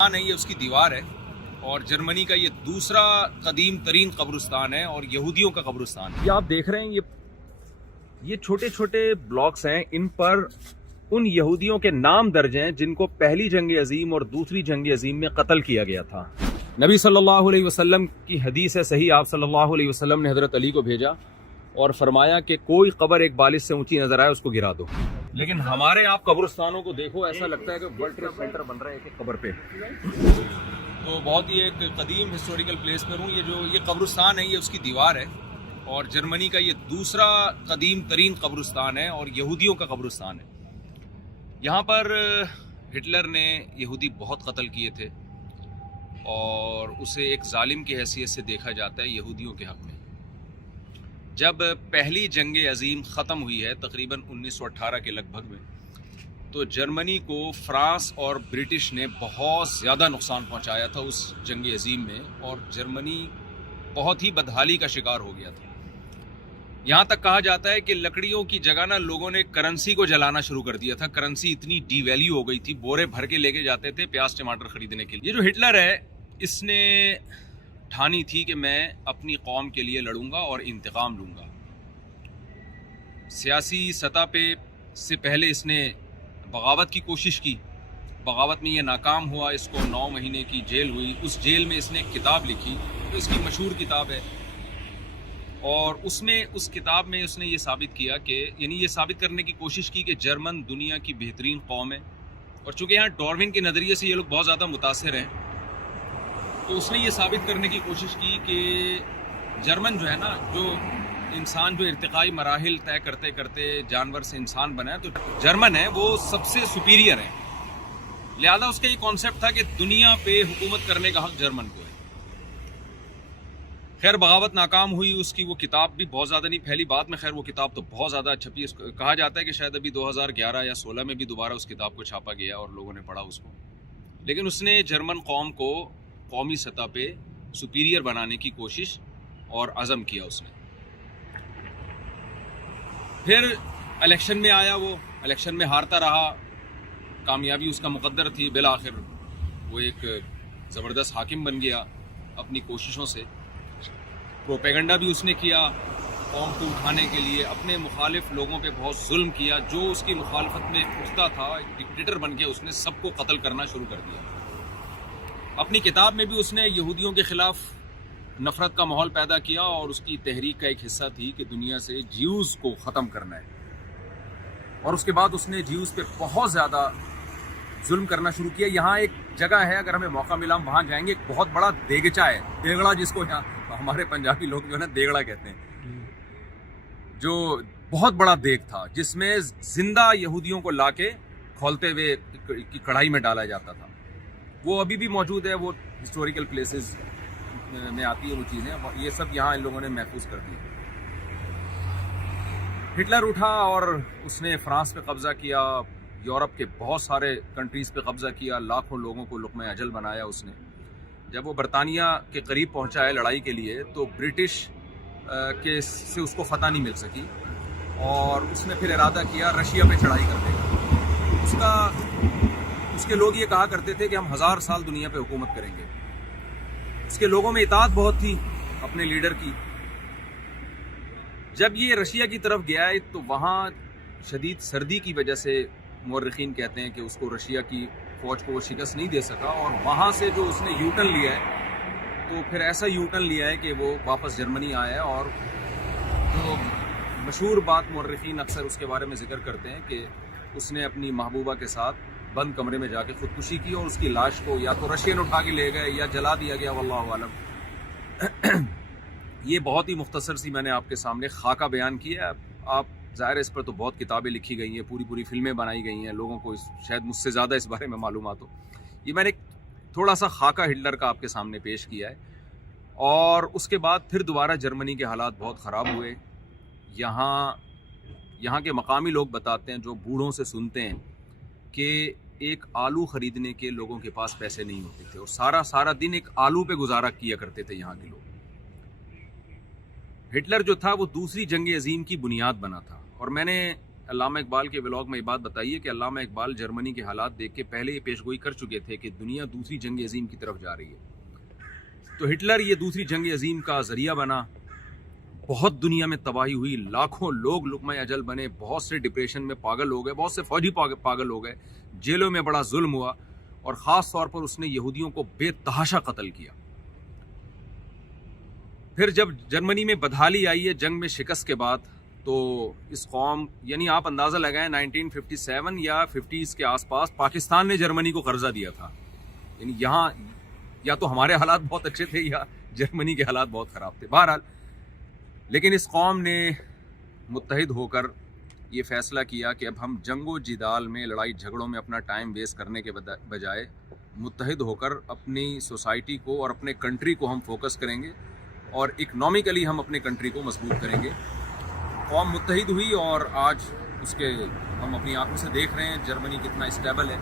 नहीं, ये उसकी दीवार है और जर्मनी का ये दूसरा कदीम तरीन कब्रिस्तान है और यहूदियों का कब्रिस्तान है। ये आप देख रहे हैं, ये छोटे छोटे ब्लॉक्स हैं, इन पर उन यहूदियों के नाम दर्ज हैं जिनको पहली जंग अजीम और दूसरी जंग अजीम में कत्ल किया गया था। नबी सल्लल्लाहु अलैहि वसल्लम की हदीस है सही, आप सल्लल्लाहु अलैहि वसल्लम ने हज़रत अली को भेजा और फरमाया कि कोई कब्र एक बालिश से ऊंची नजर आए उसको गिरा दो। लेकिन हमारे आप कब्रिस्तानों को देखो, ऐसा लगता है कि वर्ल्ड ट्रेड सेंटर बन रहा है एक कब्र पे। तो बहुत ही एक कदीम हिस्टोरिकल प्लेस पर हूँ। ये कब्रिस्तान है, ये उसकी दीवार है और जर्मनी का ये दूसरा कदीम तरीन कब्रिस्तान है और यहूदियों का कब्रिस्तान है। यहाँ पर हिटलर ने यहूदी बहुत कत्ल किए थे और उसे एक जालिम की हैसियत से देखा जाता है यहूदियों के हक़ में। जब पहली जंग अजीम ख़त्म हुई है तकरीबन 1918 के लगभग में, तो जर्मनी को फ्रांस और ब्रिटिश ने बहुत ज़्यादा नुकसान पहुंचाया था उस जंग अजीम में और जर्मनी बहुत ही बदहाली का शिकार हो गया था। यहाँ तक कहा जाता है कि लकड़ियों की जगह ना लोगों ने करेंसी को जलाना शुरू कर दिया था। करेंसी इतनी डीवैल्यू हो गई थी, बोरे भर के लेके जाते थे प्याज टमाटर खरीदने के लिए। ये जो हिटलर है, इसने ठानी थी कि मैं अपनी कौम के लिए लड़ूंगा और इंतकाम लूँगा। सियासी सतह पे से पहले इसने बगावत की कोशिश की, बगावत में ये नाकाम हुआ, इसको 9 महीने की जेल हुई। उस जेल में इसने एक किताब लिखी, तो इसकी मशहूर किताब है और उसमें उस किताब में उसने ये साबित किया कि ये साबित करने की कोशिश की कि जर्मन दुनिया की बेहतरीन कौम है। और चूँकि यहाँ डार्विन के नज़रिए से ये लोग बहुत ज़्यादा मुतासिर हैं, तो उसने ये साबित करने की कोशिश की कि जर्मन जो है ना, जो इंसान जो इर्तिकाई मराहिल तय करते करते जानवर से इंसान बना है, तो जर्मन है वो सबसे सुपीरियर है। लिहाजा उसका ये कॉन्सेप्ट था कि दुनिया पे हुकूमत करने का हक जर्मन को है। खैर बगावत नाकाम हुई, उसकी वो किताब भी बहुत ज़्यादा नहीं फैली। बाद में खैर वो किताब तो बहुत ज़्यादा छपी। कहा जाता है कि शायद अभी 2011 या 16 में भी दोबारा उस किताब को छापा गया और लोगों ने पढ़ा उसको। लेकिन उसने जर्मन कौम को कौमी सतह पे सुपीरियर बनाने की कोशिश और अज़म किया उसने। फिर इलेक्शन में आया, वो इलेक्शन में हारता रहा, कामयाबी उसका मुकद्दर थी। बिल आखिर वो एक ज़बरदस्त हाकिम बन गया अपनी कोशिशों से। प्रोपेगेंडा भी उसने किया कौम को उठाने के लिए, अपने मुखालिफ लोगों पे बहुत जुल्म किया। जो उसकी मुखालफत में उठता था, एक डिक्टेटर बन के उसने सबको कत्ल करना शुरू कर दिया। अपनी किताब में भी उसने यहूदियों के ख़िलाफ़ नफ़रत का माहौल पैदा किया और उसकी तहरीक का एक हिस्सा थी कि दुनिया से ज्यूज़ को ख़त्म करना है। और उसके बाद उसने ज्यूज़ पे बहुत ज़्यादा जुल्म करना शुरू किया। यहाँ एक जगह है, अगर हमें मौका मिला हम वहाँ जाएंगे। एक बहुत बड़ा देगचा है, देगड़ा जिसको यहाँ हमारे पंजाबी लोग जो है ना देगड़ा कहते हैं, जो बहुत बड़ा देग था जिसमें जिंदा यहूदियों को लाके खोलते हुए की कढ़ाई में डाला जाता था। वो अभी भी मौजूद है, वो हिस्टोरिकल प्लेसेस में आती है वो चीज़ें। ये सब यहाँ इन लोगों ने महफूज कर दी। हिटलर उठा और उसने फ्रांस पे कब्ज़ा किया, यूरोप के बहुत सारे कंट्रीज़ पे कब्ज़ा किया, लाखों लोगों को लुक़्मा अजल बनाया उसने। जब वो बरतानिया के करीब पहुंचा है लड़ाई के लिए, तो ब्रिटिश के से उसको फ़तह नहीं मिल सकी और उसने फिर इरादा किया रशिया पे चढ़ाई करने का। उसके लोग ये कहा करते थे कि हम 1000 साल दुनिया पे हुकूमत करेंगे। उसके लोगों में इताअत बहुत थी अपने लीडर की। जब ये रशिया की तरफ गया है तो वहाँ शदीद सर्दी की वजह से मुअर्रिखीन कहते हैं कि उसको रशिया की फौज को वो शिकस्त नहीं दे सका और वहाँ से जो उसने यू टर्न लिया है, तो फिर ऐसा यू टर्न लिया है कि वो वापस जर्मनी आया है। और तो मशहूर बात मुअर्रिखीन अक्सर उसके बारे में जिक्र करते हैं कि उसने अपनी महबूबा के साथ बंद कमरे में जाके खुदकुशी की और उसकी लाश को या तो रशियन उठा के ले गए या जला दिया गया, वल्लाहु आलम। ये बहुत ही मुख्तसर सी मैंने आपके सामने खाका बयान किया है। आप ज़ाहिर है इस पर तो बहुत किताबें लिखी गई हैं, पूरी फिल्में बनाई गई हैं, लोगों को शायद मुझसे ज़्यादा इस बारे में मालूमात हो। ये मैंने थोड़ा सा खाका हिटलर का आपके सामने पेश किया है। और उसके बाद फिर दोबारा जर्मनी के हालात बहुत ख़राब हुए। यहाँ के मकामी लोग बताते हैं, जो बूढ़ों से सुनते हैं, कि एक आलू ख़रीदने के लोगों के पास पैसे नहीं होते थे और सारा दिन एक आलू पे गुजारा किया करते थे यहाँ के लोग। हिटलर जो था वो दूसरी जंग अजीम की बुनियाद बना था। और मैंने علامہ اقبال کے ولاگ میں یہ بات بتائیے کہ علامہ اقبال جرمنی کے حالات دیکھ کے پہلے یہ پیشگوئی کر چکے تھے کہ دنیا دوسری جنگ عظیم کی طرف جا رہی ہے. تو ہٹلر یہ دوسری جنگ عظیم کا ذریعہ بنا. بہت دنیا میں تباہی ہوئی, لاکھوں لوگ لقمہ اجل بنے, بہت سے ڈپریشن میں پاگل ہو گئے, بہت سے فوجی پاگل ہو گئے, جیلوں میں بڑا ظلم ہوا, اور خاص طور پر اس نے یہودیوں کو بے تحاشا قتل کیا. پھر جب جرمنی میں بدحالی آئی ہے جنگ میں شکست کے بعد, تو اس قوم, یعنی آپ اندازہ لگائیں 1957 یا 50s کے آس پاس پاکستان نے جرمنی کو قرضہ دیا تھا. یعنی یہاں یا تو ہمارے حالات بہت اچھے تھے یا جرمنی کے حالات بہت خراب تھے. بہرحال لیکن اس قوم نے متحد ہو کر یہ فیصلہ کیا کہ اب ہم جنگ و جدال میں, لڑائی جھگڑوں میں اپنا ٹائم ویسٹ کرنے کے بجائے متحد ہو کر اپنی سوسائٹی کو اور اپنے کنٹری کو ہم فوکس کریں گے, اور اکنامکلی ہم اپنے کنٹری کو مضبوط کریں گے. قوم متحد ہوئی اور آج اس کے ہم اپنی آنکھوں سے دیکھ رہے ہیں جرمنی کتنا اسٹیبل ہے.